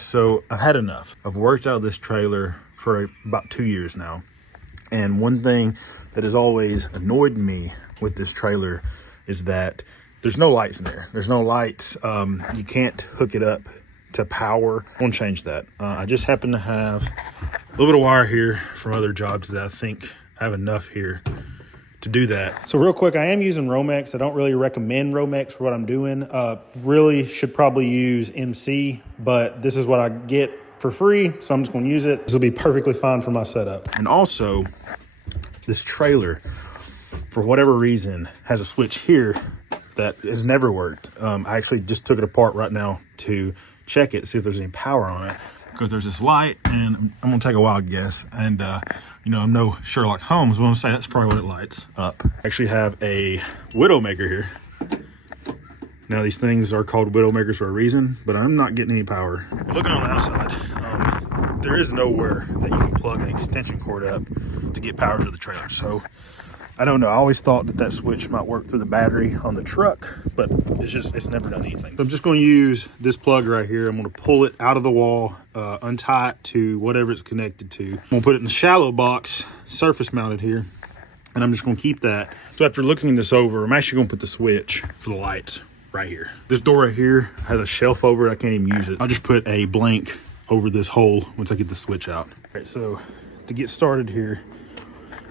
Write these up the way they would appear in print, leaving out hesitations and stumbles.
So I've had enough. I've worked out of this trailer for about 2 years now. And one thing that has always annoyed me with this trailer is that there's no lights in there. There's no lights. You can't hook it up to power. I want to change that. I just happen to have a little bit of wire here from other jobs that I think I have enough here to do that. So real quick, I am using Romex. I don't really recommend Romex for what I'm doing. Really should probably use MC, but this is what I get for free, so I'm just going to use it. This will be perfectly fine for my setup. And also, this trailer, for whatever reason, has a switch here that has never worked. I actually just took it apart right now to check it, see if there's any power on it, because there's this light, and I'm gonna take a wild guess, and you know, I'm no Sherlock Holmes, but I'm gonna say that's probably what it lights up. I actually have a Widowmaker here. Now these things are called Widowmakers for a reason, but I'm not getting any power. Looking on the outside, there is nowhere that you can plug an extension cord up to get power to the trailer. So I don't know, I always thought that switch might work through the battery on the truck, but it's never done anything. So I'm just gonna use this plug right here. I'm gonna pull it out of the wall, untie it to whatever it's connected to. I'm gonna put it in a shallow box, surface mounted here, and I'm just gonna keep that. So after looking this over, I'm actually gonna put the switch for the lights right here. This door right here has a shelf over it. I can't even use it. I'll just put a blank over this hole once I get the switch out. All right, so to get started here,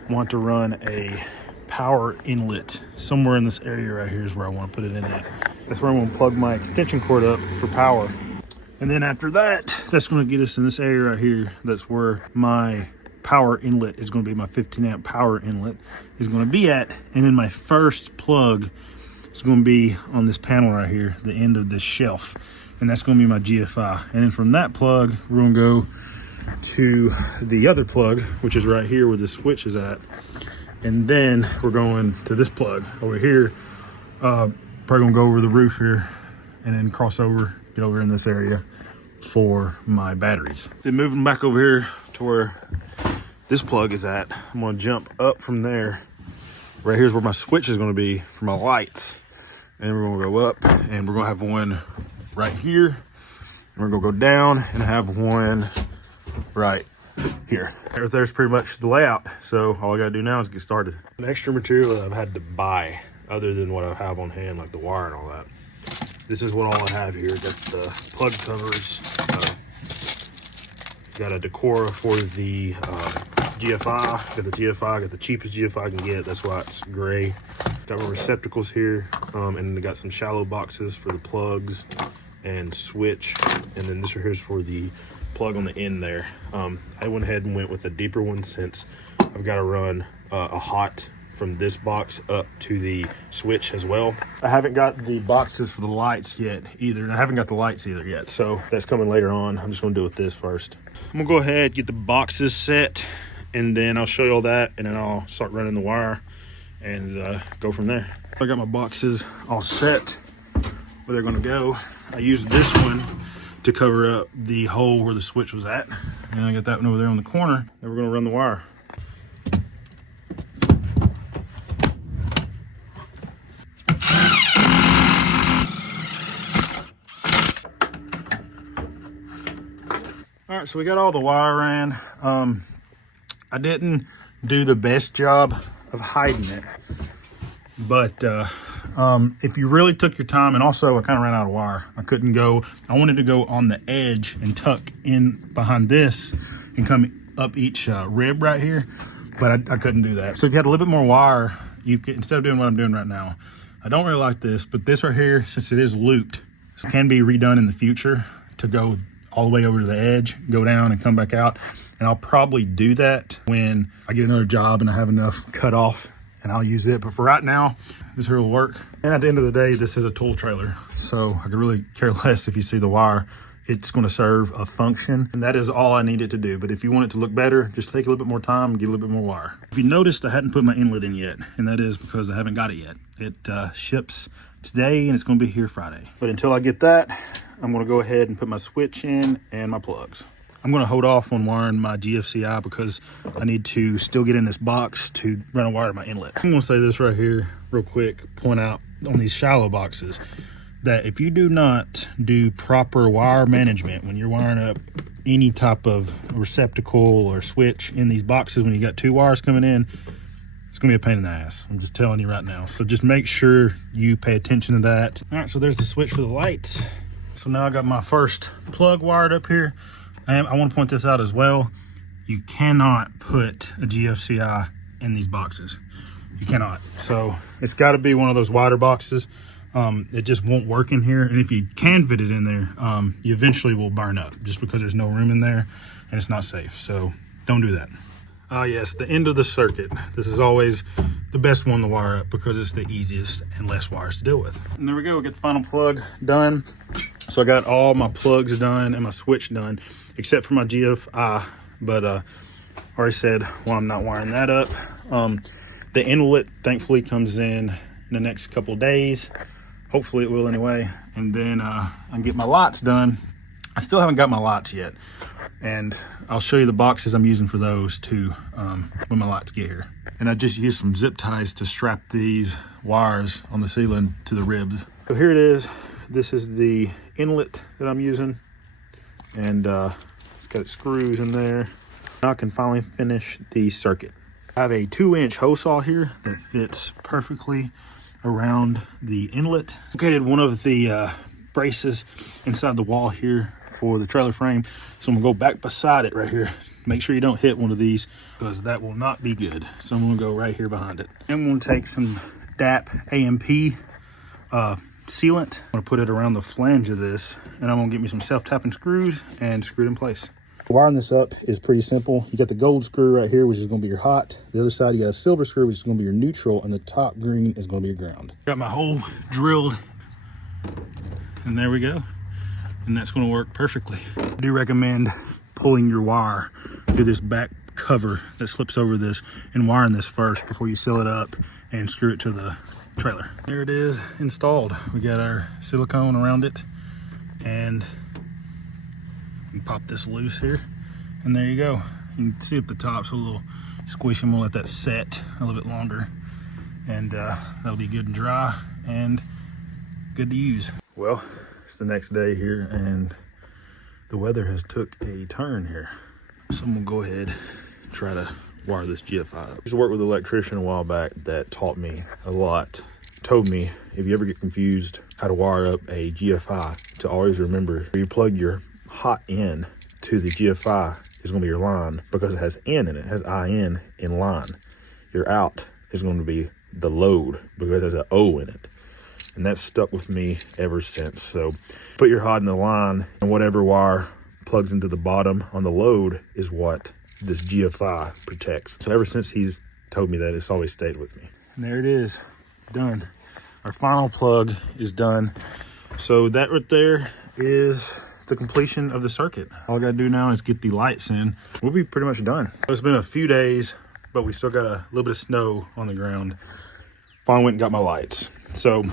I want to run a power inlet somewhere in this area right here is where I want to put it in at. That's where I'm going to plug my extension cord up for power. And then after that, that's going to get us in this area right here. That's where my power inlet is going to be, my 15 amp power inlet is going to be at. And then my first plug is going to be on this panel right here, the end of this shelf. And that's going to be my GFI. And then from that plug, we're going to go to the other plug, which is right here where the switch is at. And then we're going to this plug over here. Probably gonna go over the roof here and then cross over, get over in this area for my batteries. Then moving back over here to where this plug is at, I'm gonna jump up from there. Right here's where my switch is gonna be for my lights. And we're gonna go up and we're gonna have one right here. And we're gonna go down and have one right here. There's pretty much the layout. So all I gotta do now is get started. An extra material that I've had to buy other than what I have on hand, like the wire and all that. This is what all I have here. Got the plug covers. Got a Decora for the GFI. Got the GFI, got the cheapest GFI I can get. That's why it's gray. Got my receptacles here. And I got some shallow boxes for the plugs and switch. And then this right here is for the plug on the end there. I went ahead and went with a deeper one since I've got to run a hot from this box up to the switch as well. I haven't got the boxes for the lights yet either, and I haven't got the lights either yet, so that's coming later on. I'm just gonna do it this first. I'm gonna go ahead, get the boxes set, and then I'll show you all that, and then I'll start running the wire and go from there. I got my boxes all set where they're gonna go. I used this one to cover up the hole where the switch was at. And I got that one over there on the corner. And we're gonna run the wire. All right, so we got all the wire ran. I didn't do the best job of hiding it, but if you really took your time, and also I kind of ran out of wire. I wanted to go on the edge and tuck in behind this and come up each rib right here, but I couldn't do that. So if you had a little bit more wire, you could, instead of doing what I'm doing right now, I don't really like this, but this right here, since it is looped, this can be redone in the future to go all the way over to the edge, go down and come back out. And I'll probably do that when I get another job and I have enough cut off, and I'll use it. But for right now, this here will work. And at the end of the day, this is a tool trailer, so I could really care less if you see the wire. It's going to serve a function, and that is all I needed to do. But if you want it to look better, just take a little bit more time and get a little bit more wire. If you noticed, I hadn't put my inlet in yet, and that is because I haven't got it yet. It ships today, and it's going to be here Friday. But until I get that, I'm going to go ahead and put my switch in and my plugs. I'm going to hold off on wiring my GFCI because I need to still get in this box to run a wire to my inlet. I'm going to say this right here real quick, point out on these shallow boxes. that if you do not do proper wire management when you're wiring up any type of receptacle or switch in these boxes, when you got 2 wires coming in, it's gonna be a pain in the ass. I'm just telling you right now. So just make sure you pay attention to that. All right, so there's the switch for the lights. So now I got my first plug wired up here. I want to point this out as well. You cannot put a GFCI in these boxes. You cannot. So it's got to be one of those wider boxes. It just won't work in here. And if you can fit it in there, you eventually will burn up just because there's no room in there and it's not safe. So don't do that. Yes, the end of the circuit. This is always the best one to wire up because it's the easiest and less wires to deal with. And there we go, we get the final plug done. So I got all my plugs done and my switch done, except for my GFI, but already said, well, I'm not wiring that up. The inlet thankfully comes in the next couple days. Hopefully it will anyway. And then I can get my lights done. I still haven't got my lights yet. And I'll show you the boxes I'm using for those too when my lights get here. And I just used some zip ties to strap these wires on the ceiling to the ribs. So here it is. This is the inlet that I'm using. And it's got screws in there. Now I can finally finish the circuit. I have a 2-inch hose saw here that fits perfectly around the inlet. Located one of the braces inside the wall here for the trailer frame. So I'm gonna go back beside it right here. Make sure you don't hit one of these because that will not be good. So I'm gonna go right here behind it. I'm gonna take some DAP AMP sealant. I'm gonna put it around the flange of this and I'm gonna get me some self-tapping screws and screw it in place. Wiring this up is pretty simple. You got the gold screw right here, which is gonna be your hot. The other side, you got a silver screw, which is gonna be your neutral, and the top green is gonna be your ground. Got my hole drilled, and there we go. And that's gonna work perfectly. I do recommend pulling your wire through this back cover that slips over this and wiring this first before you seal it up and screw it to the trailer. There it is installed. We got our silicone around it, and you pop this loose here, and there you go. You can see up the top's a little squishy. I'm gonna let that set a little bit longer, and that'll be good and dry and good to use. Well, it's the next day here, and the weather has took a turn here. So I'm gonna go ahead and try to wire this GFI up. I used to work with an electrician a while back that taught me a lot. Told me if you ever get confused how to wire up a GFI, to always remember you plug your hot in to the GFI is going to be your line because it has N in it, has IN in line. Your out is going to be the load because it has an O in it. And that's stuck with me ever since. So put your hot in the line, and whatever wire plugs into the bottom on the load is what this GFI protects. So ever since he's told me that, it's always stayed with me. And there it is, done. Our final plug is done. So that right there is the completion of the circuit. All I gotta do now is get the lights in. We'll be pretty much done. It's been a few days, but we still got a little bit of snow on the ground. Finally went and got my lights. So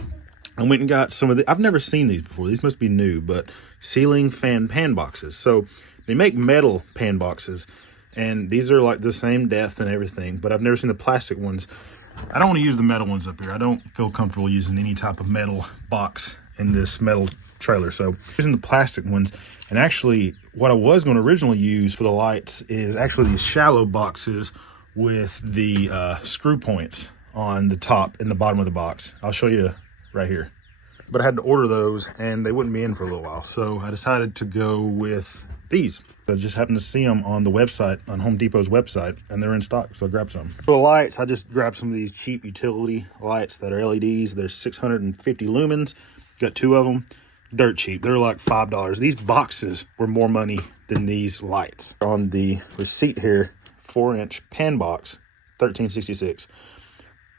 I went and got some of the, I've never seen these before. These must be new, but ceiling fan pan boxes. So they make metal pan boxes, and these are like the same depth and everything, but I've never seen the plastic ones. I don't want to use the metal ones up here. I don't feel comfortable using any type of metal box in this metal trailer. So using the plastic ones, and actually what I was going to originally use for the lights is actually these shallow boxes with the screw points on the top and the bottom of the box. I'll show you right here. But I had to order those and they wouldn't be in for a little while. So I decided to go with these. I just happened to see them on the website, on Home Depot's website, and they're in stock, so I grabbed some. For the lights, I just grabbed some of these cheap utility lights that are LEDs. They're 650 lumens. Got 2 of them. Dirt cheap. They're like $5. These boxes were more money than these lights. On the receipt here, 4-inch pan box, $13.66.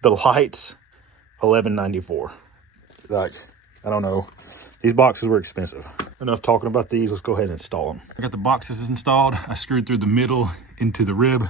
The lights, $11.94. Like, I don't know. These boxes were expensive. Enough talking about these. Let's go ahead and install them. I got the boxes installed. I screwed through the middle into the rib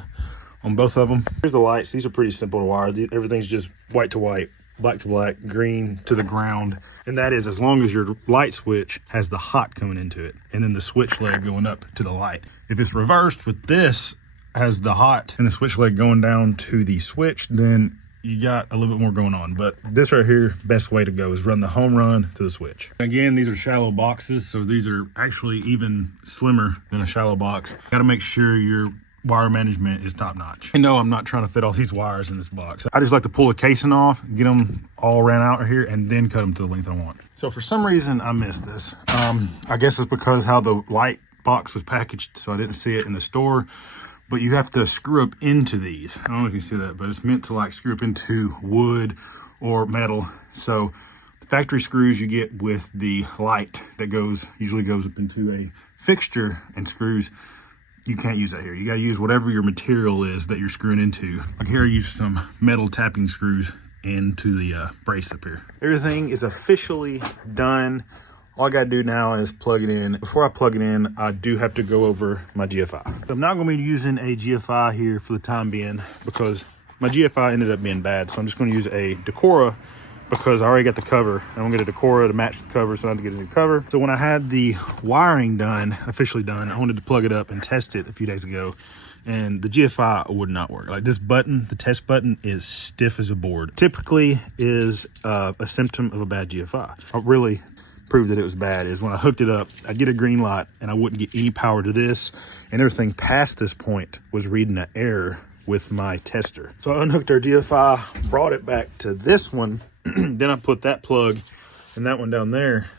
on both of them. Here's the lights. These are pretty simple to wire. Everything's just white to white, black to black, green to the ground. And that is as long as your light switch has the hot coming into it, and then the switch leg going up to the light. If it's reversed with this has the hot and the switch leg going down to the switch, then you got a little bit more going on. But this right here, best way to go is run the home run to the switch. Again, these are shallow boxes, so these are actually even slimmer than a shallow box. Got to make sure your wire management is top notch. I know I'm not trying to fit all these wires in this box. I just like to pull the casing off, get them all ran out here, and then cut them to the length I want. So for some reason, I missed this. I guess it's because how the light box was packaged, so I didn't see it in the store. But you have to screw up into these. I don't know if you see that, but it's meant to like screw up into wood or metal. So the factory screws you get with the light that usually goes up into a fixture and screws, you can't use that here. You gotta use whatever your material is that you're screwing into. Like here I use some metal tapping screws into the brace up here. Everything is officially done. All I gotta do now is plug it in. Before I plug it in, I do have to go over my GFI. So I'm not gonna be using a GFI here for the time being because my GFI ended up being bad. So I'm just gonna use a Decora because I already got the cover. I'm gonna get a Decora to match the cover, so I have to get a new cover. So when I had the wiring done, officially done, I wanted to plug it up and test it a few days ago. And the GFI would not work. Like this button, the test button is stiff as a board. Typically is a symptom of a bad GFI. I really proved that it was bad is when I hooked it up, I'd get a green light and I wouldn't get any power to this, and everything past this point was reading an error with my tester. So I unhooked our GFI, brought it back to this one, then I put that plug and that one down there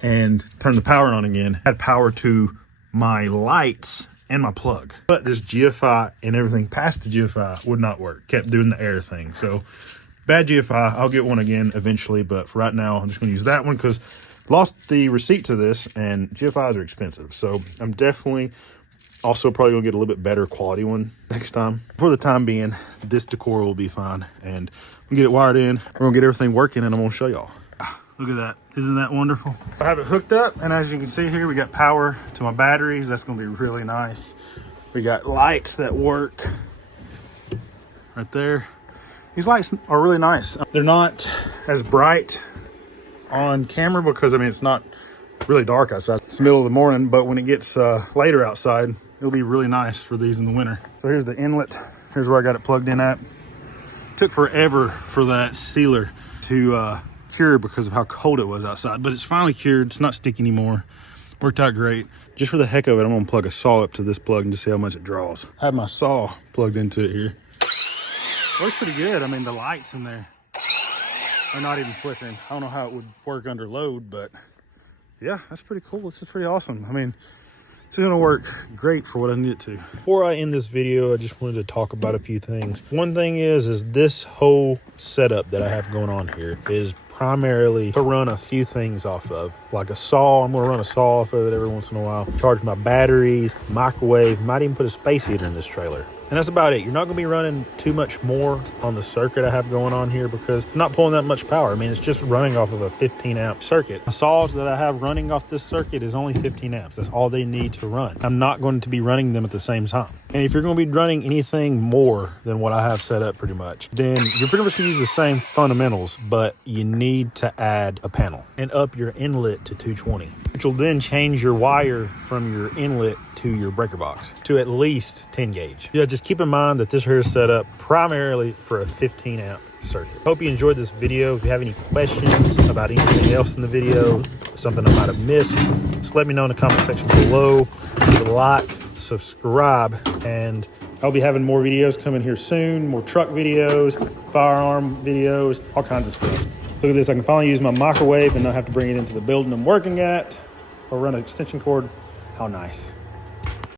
and turned the power on again. Had power to my lights and my plug, but this GFI and everything past the GFI would not work. Kept doing the error thing. So bad GFI. I'll get one again eventually, but for right now I'm just going to use that one because lost the receipt to this, and GFIs are expensive. So I'm definitely also probably gonna get a little bit better quality one next time. For the time being, this Decora will be fine, and we'll get it wired in. We're gonna get everything working, and I'm gonna show y'all. Look at that, isn't that wonderful? I have it hooked up, and as you can see here, we got power to my batteries. That's gonna be really nice. We got lights that work right there. These lights are really nice. They're not as bright on camera because I mean it's not really dark outside. It's the middle of the morning, but when it gets later outside, it'll be really nice for these in the winter. So here's the inlet. Here's where I got it plugged in at. It took forever for that sealer to cure because of how cold it was outside, but it's finally cured. It's not sticky anymore. Worked out great. Just for the heck of it, I'm gonna plug a saw up to this plug and just see how much it draws. I have my saw plugged into it here. Works pretty good. I mean, the lights in there are not even flickering. I don't know how it would work under load, but yeah, that's pretty cool. This is pretty awesome. I mean, it's gonna work great for what I need it to. Before I end this video, I just wanted to talk about a few things. One thing is this whole setup that I have going on here is primarily to run a few things off of, like a saw. I'm gonna run a saw off of it every once in a while, charge my batteries, microwave, might even put a space heater in this trailer. And that's about it. You're not gonna be running too much more on the circuit I have going on here because I'm not pulling that much power. I mean, it's just running off of a 15 amp circuit. The saws that I have running off this circuit is only 15 amps. That's all they need to run. I'm not going to be running them at the same time. And if you're gonna be running anything more than what I have set up pretty much, then you're pretty much gonna use the same fundamentals, but you need to add a panel and up your inlet to 220, which will then change your wire from your inlet to your breaker box to at least 10 gauge. Yeah, just keep in mind that this here is set up primarily for a 15 amp circuit. Hope you enjoyed this video. If you have any questions about anything else in the video, something I might have missed, just let me know in the comment section below. Give it a like, subscribe, and I'll be having more videos coming here soon, more truck videos, firearm videos, all kinds of stuff. Look at this, I can finally use my microwave and not have to bring it into the building I'm working at or run an extension cord. How nice.